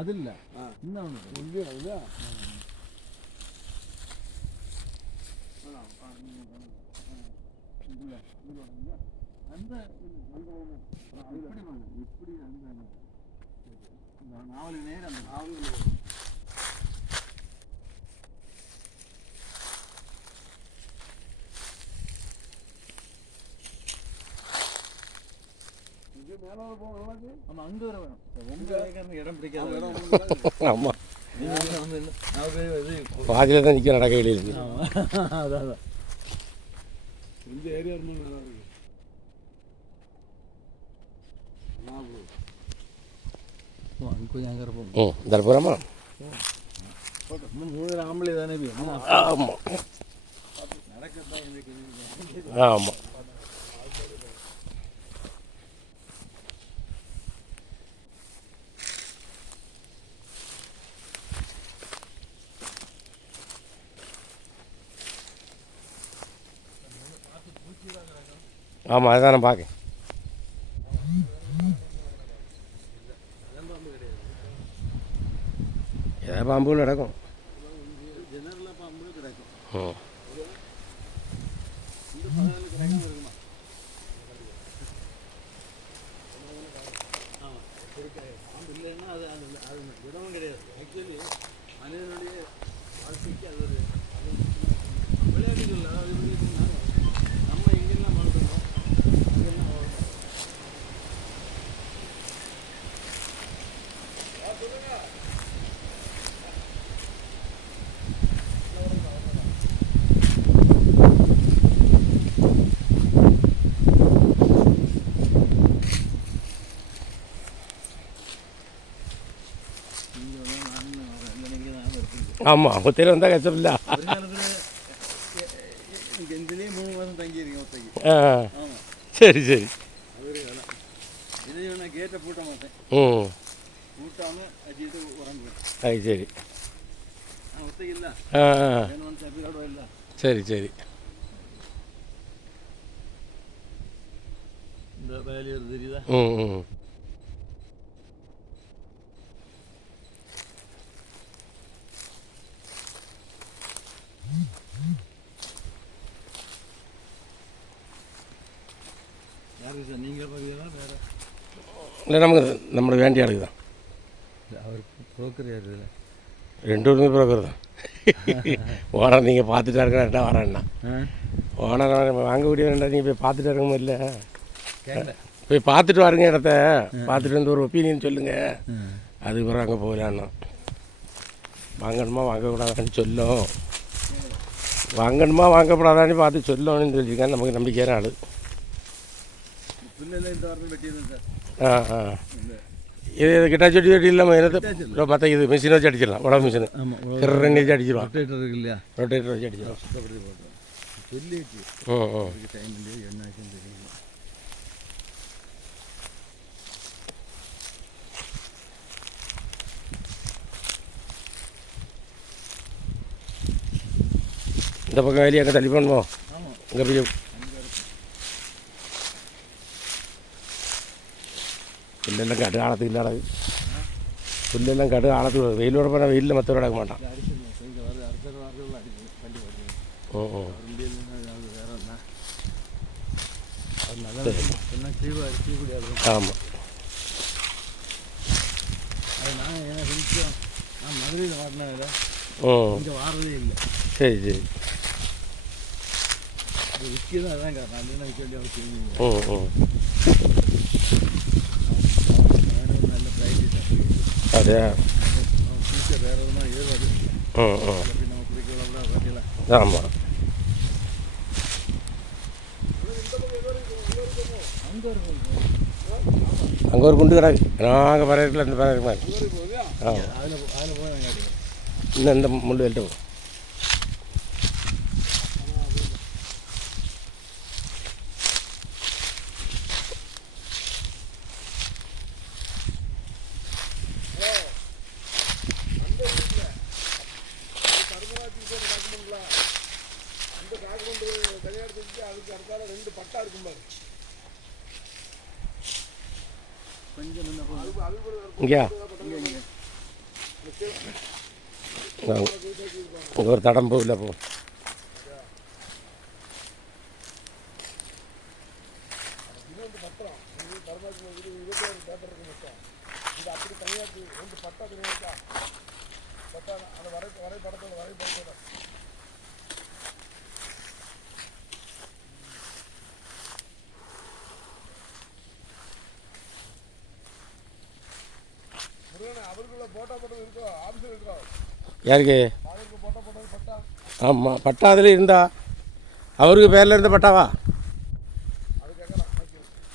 அதில்ல இன்னும் அந்த இப்படி அந்த நாவல் நேரம் அந்த நாவல் பாதியில தான் நிற்க நடக்க வெளியில் அதான் இந்த ஏரியா ரொம்ப நல்லா இருக்கு. கொஞ்சம் அங்கே இருப்போம். தர்புரமா மூணு ஆம்பளை தானே. ஆமாம் ஆமாம். ஆமாம் அதுதான் நான் பார்க்கேன். ஏதாவது பாம்புகள் கிடக்கும். மனிதனுடைய வாழ்க்கைக்கு அது ஒரு விளையாட்டுகள். அதாவது நம்ம எங்கெல்லாம் வாழ்றோமோ அங்கெல்லாம் ஆமாம் ஒத்தையில் வந்தால் கஷ்டம் இல்லை. இதுலேயே 3 மாதம் தங்கியிருக்கேன் ஒத்தைக்கு. சரி சரி. இதை நான் கேட்டை பூட்ட மாட்டேன். பூட்டாமல் அடிச்சுட்டு உறங்குவேன். அது சரி. நான் ஒத்தைக்கு இல்லை. இல்லை. சரி சரி. இந்த வேலையில் தெரியுதா? யாருக்கு சார் நீங்கள் பார்க்குறீங்களா வேறு? இல்லை நமக்கு நம்மளுக்கு வேண்டிய ஆளுக்கு தான். அவருக்கு புரோக்கர் யார் இதில்? 2 பேருமே புரோக்கர் தான். ஓனர் நீங்கள் பார்த்துட்டா இருக்கா வரேன்னா ஓனர் வாங்கக்கூடிய வேண்டாம். நீங்கள் போய் பார்த்துட்டு இருக்கமா? இல்லை போய் பார்த்துட்டு வாருங்க இடத்த. பார்த்துட்டு வந்து ஒரு ஒப்பீனியன் சொல்லுங்கள். அதுக்கு பிறகு அங்கே போகலான்னா வாங்கணுமா வாங்கக்கூடாதான்னு சொல்லும். வாங்கணுமா வாங்கக்கூடாதான்னு பார்த்து சொல்லணும்னு சொல்லியிருக்கேன். நமக்கு நம்பிக்கையான ஆள். இது கிட்டாச்சொட்டி தொட்டி இல்லாமல் என்னது மற்ற இது மிஷினை வச்சு அடிச்சிடலாம். உடம்பு மிஷினு கிரண்ணி வச்சு அடிச்சிடுவான். ரொட்டேட்டர் இருக்கு இல்லையா? ரொட்டேட்டர் வச்சு அடிச்சிடலாம். இந்த பக்கம் வேலையை அங்கே தள்ளி பண்ணுவோம். இங்கே போய் புல்லெல்லாம் கடு ஆழத்துக்கு இல்லாது. புல்லெல்லாம் கடு ஆழத்துக்கு வெயிலோட போனால் வெயிலில் மற்ற நடக்க மாட்டான். ஆமாம். மதுரையில் வாடினேன். இங்கே வாரதே இல்லை. சரி சரி. விற்கி தான் அதான் காரணம். அதுதான் விற்க வேண்டிய அவசியம் இல்லை. நல்ல ப்ரைஸ் அதே ஃபியூச்சர் வேறு எதுனா ஏதாவது நம்ம பிடிக்கலாம் பார்த்தீங்களா? ஆமாம். அங்கே ஒரு குண்டு கிடக்கு. நாங்கள் பறவைக்குள்ள இந்த பறவை மாதிரி. அதில் போய் இன்னும் இந்த முள்ளு வெல்ட்டு போகும். கொஞ்சம் இங்கேயா இங்கே ஒரு தடம் போகல போ. யாருக்கு? ஆமாம், பட்டா அதில் இருந்தா அவருக்கு பேரில் இருந்த பட்டாவா?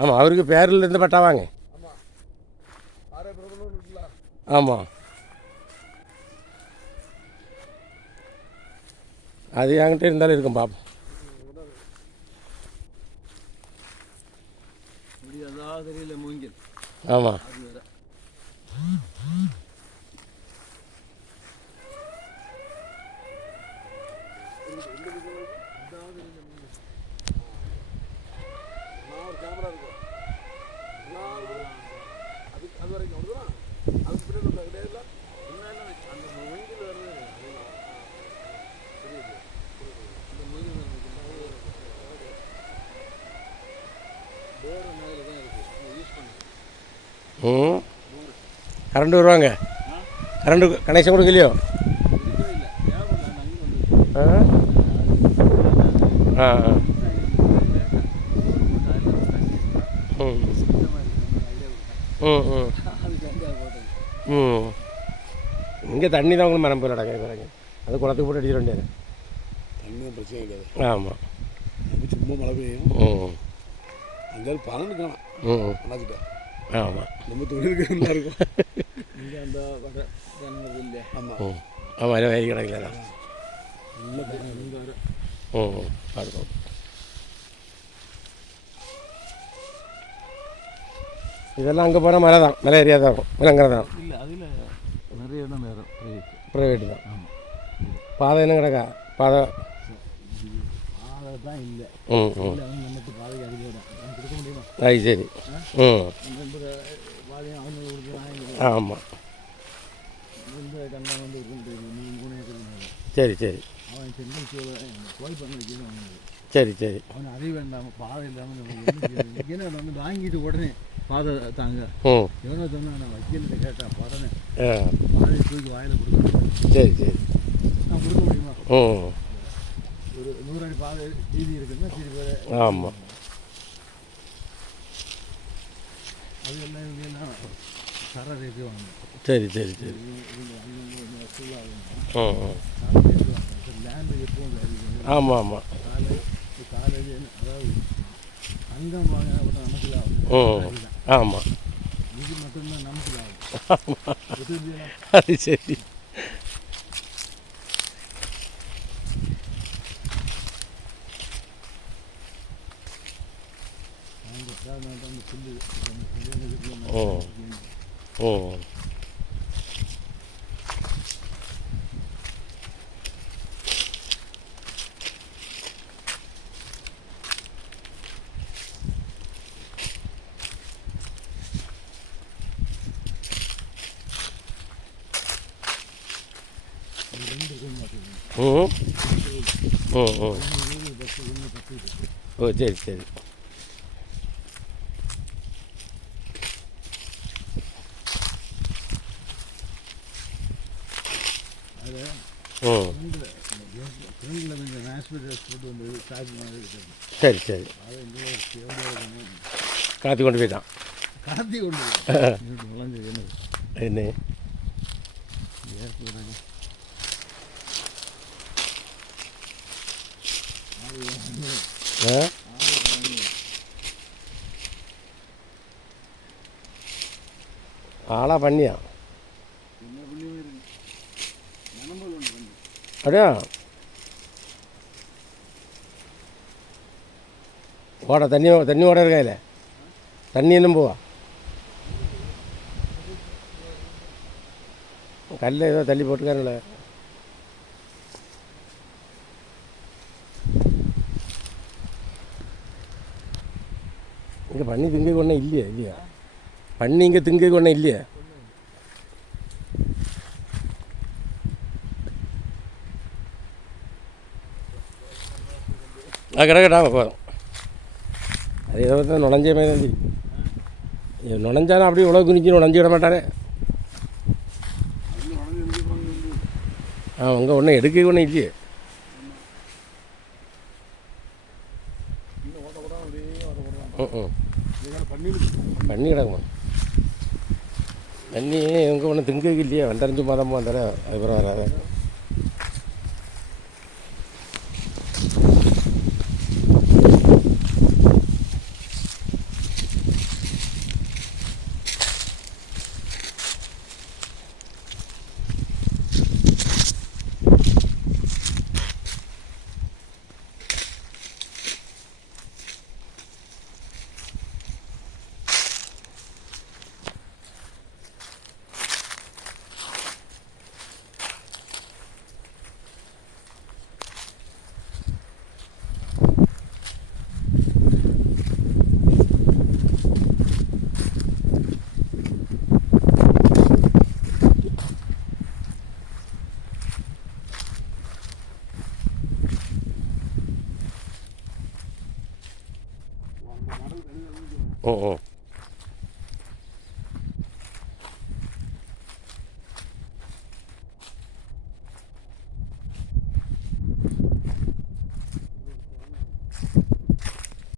ஆமாம், அவருக்கு பேரில் இருந்த பட்டாவாங்க. ஆமாம், அது என்கிட்ட இருந்தாலும் இருக்கும் பாப்போம். ஆமாம், ம், கரண்ட் வருவாங்க. கரண்ட் கனெக்ஷன் கொடுக்கலையோ? ஆ ஆ ஆ. ம் ம் ம் ம். இங்கே தண்ணி தான் உங்களுக்கு மரம் போய் நடக்க அது குளத்துக்கு போட்டு அடிச்சிட வேண்டியது. தண்ணி தான் பிரச்சனை கிடையாது. ஆமாம், நம்ம சும்மா மழை பெய்யும். ம் அங்கேயாவது பணம் இருக்கலாம். ம் வளர்த்துட்டா ஆமாம். நம்ம தொழிலுக்கு நல்லா இருக்கும். இங்கே அந்த வடை ஜனங்கள் இல்லை. ஆமாம் ம் ஆமாம், அதில் வயல் கிடைக்கல. நல்ல பணம் இங்கே வர. ம் பார்ப்போம். இதெல்லாம் அங்கே போனால் மலை தான், மலை ஏரியா தான் இருக்கும். மலைங்கிற தான் இல்லை, அதில் நிறைய இடம் வேறு ப்ரைவேட்டு தான். ஆமாம், பாதை என்ன கிடக்கா? பாதை பாதை தான் இல்லை. ம் ம். இல்லை, அவங்க நமக்கு பாதைக்கு அதிக இடம் நம்ம கொடுக்க முடியுமா? அது சரி. ம் பாதையும் அவங்க கொடுக்குறாங்க. ஆமாம், இந்த கண்ணம் வந்து இருக்கு 3 ஏக்கர். சரி சரி அவன் செங்கல் கோயில் பண்ண வைக்கணும் அவனுக்கு. சரி சரி. அவன் அறிவு வேண்டாமல் பாதை இல்லாமல் என்ன வந்து வாங்கிட்டு உடனே பாதை தாங்க ம் எவனோ சொன்னால் நான் வைக்கல கேட்டேன் உடனே ஆ பாதையை தூக்கி வாயில் கொடுக்கணும். சரி சரி. நான் கொடுக்க முடியுமா? ம் ஒரு 100 அடி பாதை வீதி இருக்குன்னா சரி பேர். ஆமாம், அது எல்லாம் இவங்க தர ரேட்டு வாங்கணும். சரி சரி சரி. ம் ம். லேண்டு எப்பவும் ஆமாம் ஆமாம். காலேஜ் அதாவது அங்கம் வாங்க நமக்கு ம் ஆமாம், இது மட்டும்தான் நமக்கு லாபம். ஆமாம், அது சரி. அந்த புல்லு ம் ம். ம் ம் ம். ஓ சரி சரி. ம் ஃப்ரெண்டில் கொஞ்சம் ஹாஸ்பிட்டல் போட்டு வந்து சார்ஜ் மாதிரி இருக்குது. சரி சரி. அதை எங்கே காத்தி கொண்டு போயிட்டான். காத்தி கொண்டு நுழைஞ்சது என்ன ஏற்படுறாங்க. ஆ ஆளாக பண்ணியா? என்ன புண்ணியமே இருக்கு. நம்பல் ஒன்று பண்ணி அப்படியா? ஓட தண்ணி தண்ணி ஓட இருக்கா? இல்லை தண்ணி இன்னும் போவா? கல்ல ஏதோ தள்ளி போட்டுக்காருல்ல. இங்கே பண்ணி திங்க ஒன்றும் இல்லையா? இல்லையா? பண்ணி இங்கே திங்க ஒன்றும் இல்லையே. கிடக்கட்டாங்க போதும். அது ஏதோ தான் நுழைஞ்ச மாதிரி தான் நுழைஞ்சானே அப்படியே இவ்வளோ குனிச்சு நுழைஞ்சி விட மாட்டானே. அங்கே ஒன்றும் எடுக்க ஒன்றும் இல்லையே. பண்ணி கிடக்குமா தண்ணி எங்கே ஒன்றும் திங்க இல்லையே. வந்தரைஞ்சு மாதமாக வந்தார அதுக்கப்புறம் வராத. ம் ம்